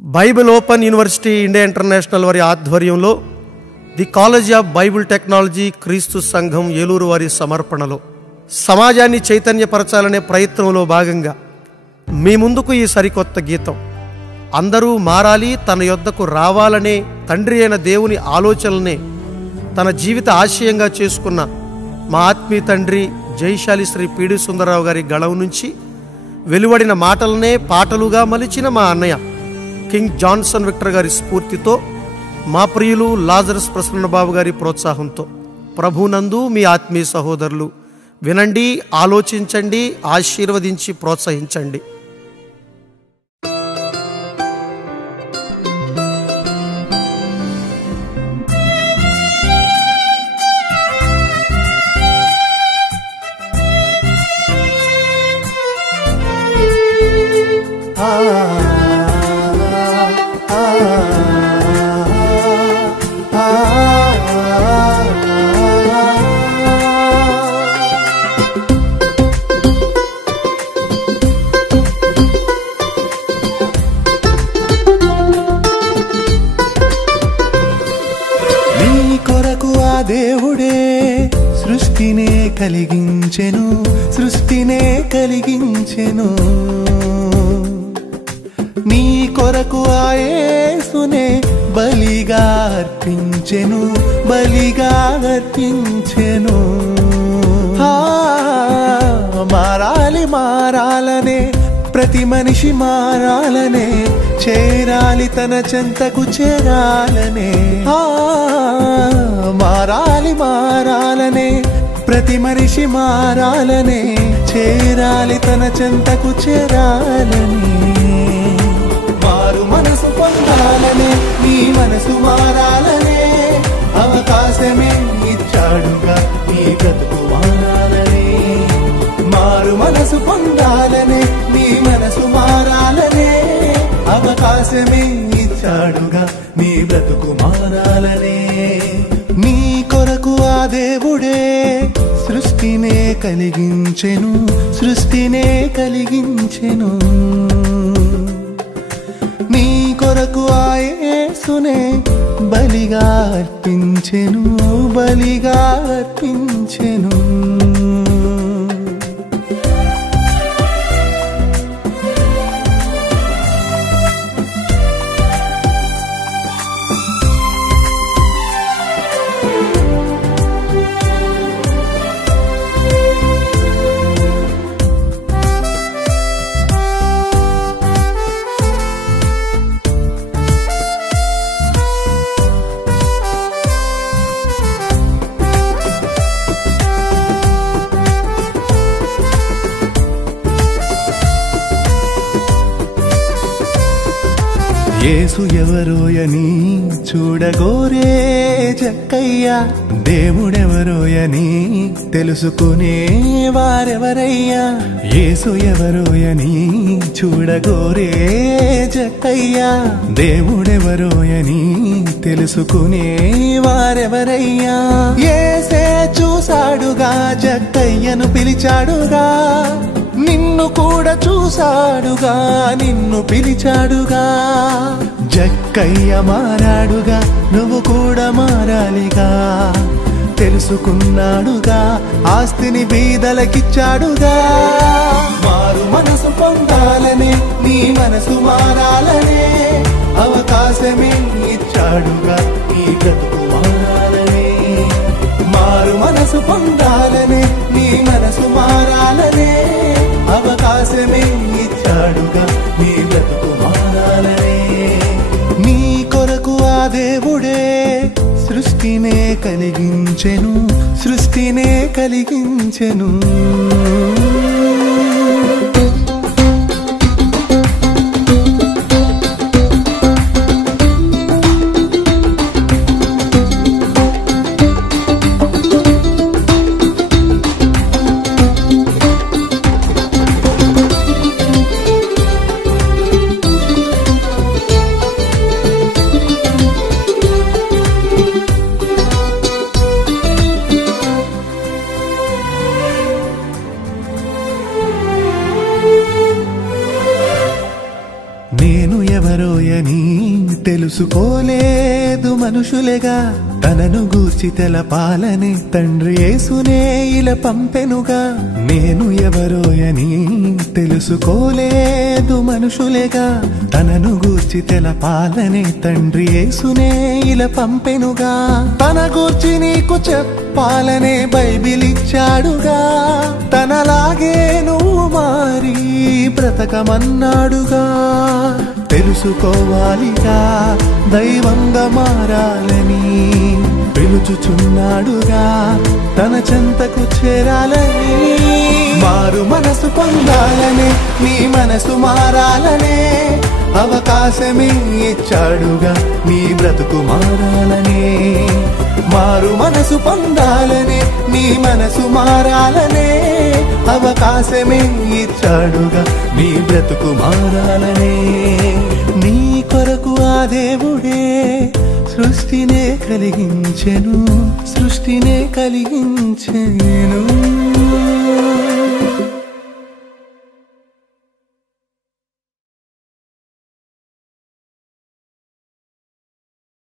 Bible open university India international వారి ఆధ్వర్యంలో the college of Bible technology క్రీస్తు సంఘం ఏలూరు వారి సమర్పణలో సమాజాన్ని చైతన్యపరచాలనే ప్రయత్నంలో భాగంగా మీ ముందుకు ఈ సరికొత్త గీతం. అందరూ మారాలి, తన యొద్దకు రావాలనే తండ్రి అయిన దేవుని ఆలోచనలనే తన జీవిత ఆశయంగా చేసుకున్న మా ఆత్మీయ తండ్రి జైశాలి శ్రీ పీడి సుందరరావు గారి గళం నుంచి వెలువడిన మాటలనే పాటలుగా మలిచిన మా అన్నయ్య కింగ్ జాన్సన్ విక్టర్ గారి స్ఫూర్తితో, మా ప్రియులు లాజరస్ ప్రసన్నబాబు గారి ప్రోత్సాహంతో ప్రభునందు మీ ఆత్మీయ సహోదరులు వినండి, ఆలోచించండి, ఆశీర్వదించి ప్రోత్సహించండి. దేవుడే సృష్టినే కలిగించెను, సృష్టినే కలిగించెను. నీ కొరకు ఆ యేసునే బలిగా అర్పించెను, బలిగా అర్పించెను. మారాలి మారాలనే ప్రతి మనిషి మారాలనే, చేరాలి తన చెంతకు చేరాలనే. మారాలి మారాలనే ప్రతి మనిషి మారాలనే, చేరాలి తన చెంతకు చేరాలని. మారు మనసు పొందాలనే, నీ మనసు మారాలనే, అవకాశమే ఇచ్చాడుగా నీ బ్రతుకు మారాలనే. మారు మనసు పొందాలనే, నీ మనసు మారాలనే, అవకాశమే ఇచ్చాడుగా నీ బ్రతుకు మారాలనే. నీ కొరకు ఆ దేవుడే సృష్టినే కలిగించెను, సృష్టినే కలిగించెను. నీ కొరకు ఆ యేసునే బలిగా అర్పించెను, బలిగా అర్పించెను. యేసు ఎవరోయని చూడగోరే జక్కయ్యా, దేవుడెవరోయని తెలుసుకునే వారెవరయ్యా. యేసు ఎవరోయని చూడగోరే జక్కయ్యా, దేవుడెవరోయని తెలుసుకునే వారెవరయ్యా. యేసే చూసాడుగా, జక్కయ్యను పిలిచాడుగా, నిన్ను కూడా చూసాడుగా, నిన్ను పిలిచాడుగా. జక్కయ్య మారాడుగా, నువ్వు కూడా మారాలిగా. తెలుసుకున్నాడుగా, ఆస్తిని బీదలకిచ్చాడుగా. మారు మనసు పొందాలనే, నీ మనసు మారాలనే, అవకాశమే ఇచ్చాడుగా నీ బ్రతుకు మారాలనే. మారు మనసు పొందాలనే, నీ మనసు మారాలనే, అవకాశమే ఇచ్చాడుగా నీ బ్రతుకు మారాలనే. నీ కొరకు ఆ దేవుడే సృష్టినే కలిగించెను, సృష్టినే కలిగించెను. ఎవరోయని తెలుసుకోలేదు మనుషులేగా, తనను గూర్చి తెలపాలని తండ్రి యేసునే ఇలా పంపెనుగా. నేను ఎవరోయని తెలుసుకోలేదు మనుషులేగా, తనను గూర్చి తెలపాలని తండ్రి యేసునే ఇలా పంపెనుగా. తన గూర్చి నీకు చెప్పాలనే బైబిల్ ఇచ్చాడుగా, తనలాగే నువ్వు మారి బ్రతకమన్నాడుగా. తెలుసుకోవాలిగా దైవంగా మారాలని పిలుచుచున్నాడుగా, తన చెంతకు చేరాలని. మారు మనసు పొందాలనే నీ మనసు మారాలనే అవకాశమే ఇచ్చాడుగా, నీ బ్రతుకు మారాలనే. మారు మనసు పొందాలనే నీ మనసు మారాలనే అవకాశమే ఇచ్చాడుగా, నీ బ్రతుకు మారాలనే. నీ కొరకు ఆ దేవుడే సృష్టినే కలిగించెను, సృష్టినే కలిగించెను.